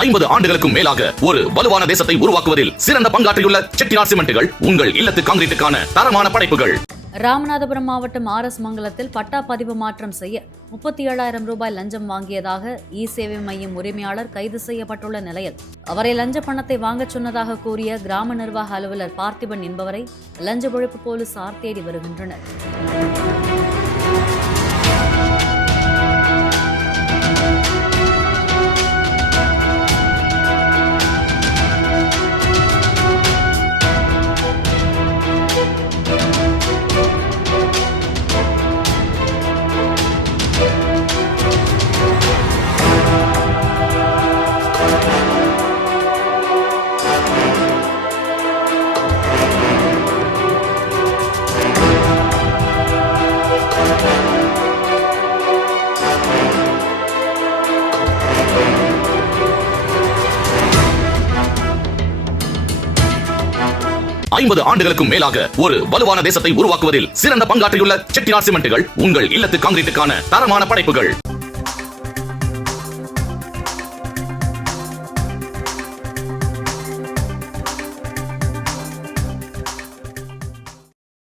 50 ஆண்டுகளுக்கும் மேலாக ஒரு வலுவான தேசத்தை உருவாக்குவதில் சிறந்த பங்காற்றியுள்ள செட்டிநாட் சிமெண்ட்டுகள் உங்கள் இல்லத்து கான்கிரீட்டுக்கான தரமான படைப்புகள். ராமநாதபுரம் மாவட்டம் ஆர்.எஸ். மங்கலத்தில் பட்டா பதிவு மாற்றம் செய்ய 37,000 ரூபாய் லஞ்சம் வாங்கியதாக இ-சேவை மையம் உரிமையாளர் கைது செய்யப்பட்டுள்ள நிலையில் அவரை லஞ்ச பணத்தை வாங்கச் சொன்னதாக கூறிய கிராம நிர்வாக அலுவலர் பார்த்திபன் என்பவரை லஞ்ச ஒழிப்பு போலீசார் தேடி வருகின்றனர். ஐம்பது ஆண்டுகளுக்கும் மேலாக ஒரு வலுவான தேசத்தை உருவாக்குவதில் சிறந்த பங்காற்றியுள்ள செட்டிநாட் சிமெண்ட்டுகள் உங்கள் இல்லத்து கான்கிரீட்டுக்கான தரமான படைப்புகள்.